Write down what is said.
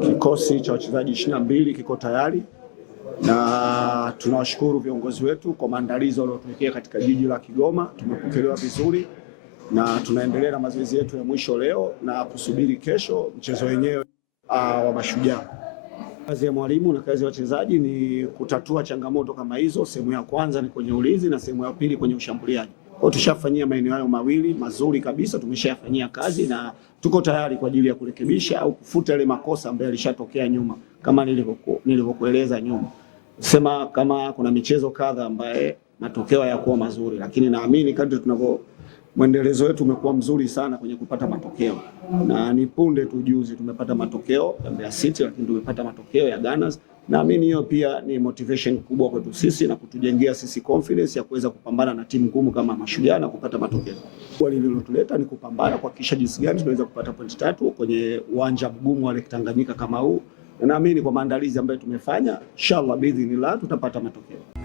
Kikosi cha wachezaji 22 kiko tayari na tunawashukuru viongozi wetu kwa maandalizi waliotuwekea katika jiji la Kigoma. Tumepokelewa vizuri na tunaendelea na mazoezi yetu ya mwisho leo na kusubiri kesho mchezo wenyewe wa Mashujaa. Kazi ya mwalimu na kazi ya wachezaji ni kutatua changamoto kama hizo. Sehemu ya kwanza ni kwenye ulinzi na sehemu ya pili kwenye ushambuliaji. Kwa tushafanyia maeneo hayo mawili mazuri kabisa, tumeshayafanyia kazi na tuko tayari kwa ajili ya kurekebisha au kufuta yale makosa ambayo yalishatokea nyuma kama nilivyokueleza nyuma. Sema kama kuna michezo kadha ambaye matokeo hayakuwa mazuri, lakini naamini kadri mwendelezo wetu umekuwa mzuri sana kwenye kupata matokeo. Na ni punde tu juzi tumepata matokeo ya Mbeya City, lakini tumepata matokeo ya Gunners. Naamini hiyo pia ni motivation kubwa kwetu sisi na kutujengea sisi confidence ya kuweza kupambana na timu ngumu kama Mashujaa na kupata matokeo. Kwa lililotuleta ni kupambana kuhakikisha jinsi gani tunaweza kupata pointi 3 kwenye uwanja mgumu wa Lake Tanganyika kama huu. Na naamini kwa maandalizi ambayo tumefanya, inshallah biidhnillah tutapata matokeo.